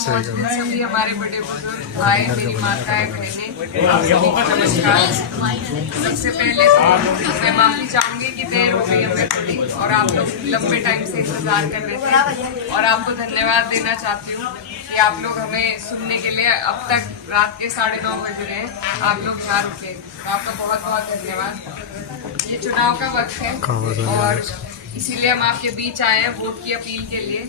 सभी हमारे बड़े बुजुर्ग भाई, मेरी माताएं, बहनें, आप सभी को नमस्कार। सबसे पहले मैं माफी चाहूंगी कि देर हो गई हमें थोड़ी, और आप लोग लंबे टाइम से इंतजार कर रहे थे, और आपको धन्यवाद देना चाहती हूँ कि आप लोग हमें सुनने के लिए अब तक रात के 9:30 बज रहे हैं, आप लोग यहाँ रुके, तो आपका बहुत बहुत धन्यवाद। ये चुनाव का वक्त है और इसीलिए हम आपके बीच आए हैं वोट की अपील के लिए।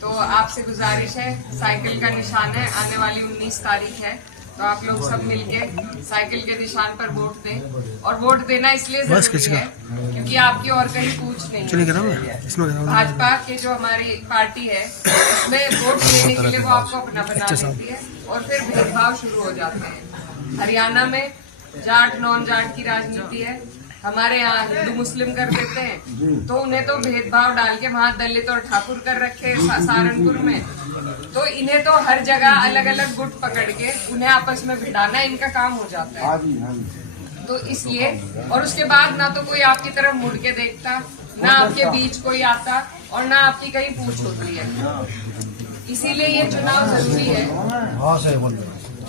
तो आपसे गुजारिश है, साइकिल का निशान है, आने वाली 19 तारीख है, तो आप लोग सब मिलके साइकिल के निशान पर वोट दें। और वोट देना इसलिए जरूरी है क्योंकि आपकी और कहीं पूछ नहीं है। भाजपा के जो हमारी पार्टी है उसमें वोट लेने के लिए वो आपको अपना बना देती है और फिर भेदभाव शुरू हो जाते हैं। हरियाणा में जाट नॉन जाट की राजनीति है, हमारे यहाँ हिंदू मुस्लिम कर देते हैं, तो उन्हें तो भेदभाव डाल के वहाँ दलित और ठाकुर कर रखे सहारनपुर में, तो इन्हें तो हर जगह अलग अलग गुट पकड़ के उन्हें आपस में भिड़ाना इनका काम हो जाता है। तो इसलिए, और उसके बाद ना तो कोई आपकी तरफ मुड़ के देखता, ना आपके बीच कोई आता, और ना आपकी कहीं पूछ होती है। इसीलिए ये चुनाव जरूरी है,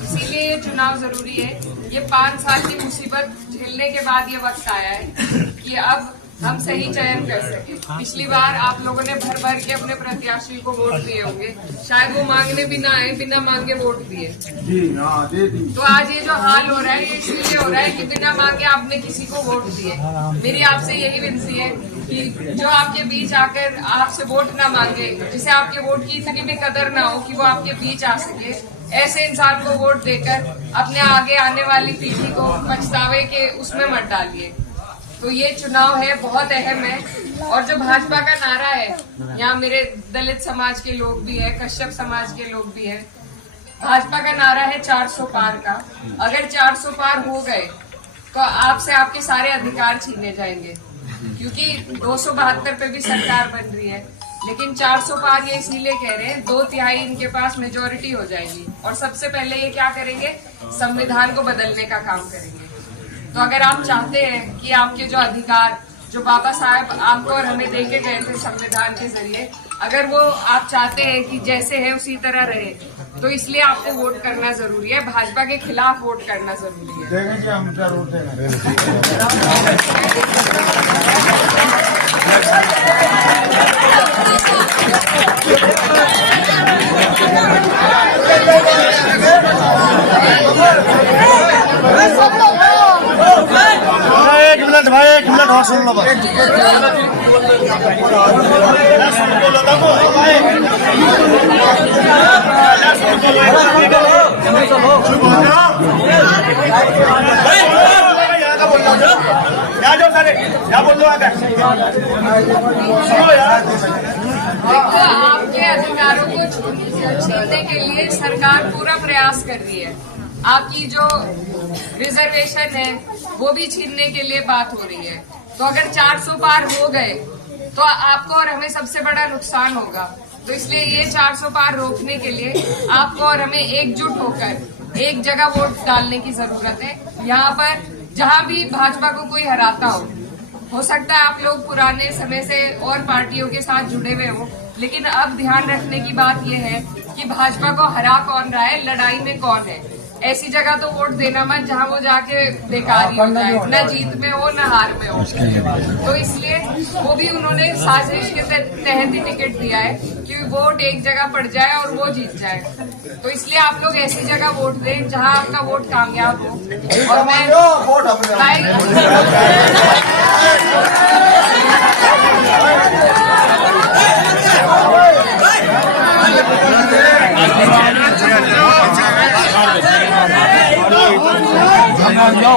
इसीलिए ये चुनाव जरूरी है। ये 5 साल की मुसीबत झेलने के बाद ये वक्त आया है कि अब हम सही चयन कर सके। पिछली बार आप लोगों ने भर भर के अपने प्रत्याशी को वोट दिए होंगे, शायद वो मांगने भी ना आए, बिना मांगे वोट दिए। तो आज ये जो हाल हो रहा है ये इसलिए हो रहा है कि बिना मांगे आपने किसी को वोट दिए। मेरी आपसे यही विनती है कि जो आपके बीच आकर आपसे वोट ना मांगे, जिसे आपके वोट की इतनी भी कदर ना हो कि वो आपके बीच आ सके, ऐसे इंसान को वोट देकर अपने आगे आने वाली पीढ़ी को पछतावे के उसमें मत डालिए। तो ये चुनाव है, बहुत अहम है। और जो भाजपा का नारा है, यहाँ मेरे दलित समाज के लोग भी है, कश्यप समाज के लोग भी है, भाजपा का नारा है 400 पार का। अगर 400 पार हो गए तो आपसे आपके सारे अधिकार छीने जाएंगे, क्योंकि 272 पे भी सरकार बन रही है, लेकिन 400 पार ये इसीलिए कह रहे हैं 2/3 इनके पास मेजोरिटी हो जाएगी, और सबसे पहले ये क्या करेंगे, संविधान को बदलने का काम करेंगे। तो अगर आप चाहते हैं कि आपके जो अधिकार जो बाबा साहब आपको और हमें दे के गए थे संविधान के जरिए, अगर वो आप चाहते हैं कि जैसे है उसी तरह रहे, तो इसलिए आपको वोट करना जरूरी है, भाजपा के खिलाफ वोट करना जरूरी एक मिनट हाँ सुन लो आपके अधिकारों को छीनने के लिए सरकार पूरा प्रयास कर रही है। आपकी जो रिजर्वेशन है वो भी छीनने के लिए बात हो रही है। तो अगर 400 पार हो गए तो आपको और हमें सबसे बड़ा नुकसान होगा। तो इसलिए ये 400 पार रोकने के लिए आपको और हमें एकजुट होकर एक जगह वोट डालने की जरूरत है। यहाँ पर जहाँ भी भाजपा को कोई हराता हो सकता है आप लोग पुराने समय से और पार्टियों के साथ जुड़े हुए हो, लेकिन अब ध्यान रखने की बात यह है कि भाजपा को हरा कौन रहा है, लड़ाई में कौन है। ऐसी जगह तो वोट देना मत जहां वो जाके बेकार ही हो जाए, न जीत में हो न हार में हो। तो इसलिए वो भी उन्होंने साजिश के तहत ही टिकट दिया है कि वोट एक जगह पड़ जाए और वो जीत जाए। तो इसलिए आप लोग ऐसी जगह वोट दें जहां आपका वोट कामयाब हो। और मैं No.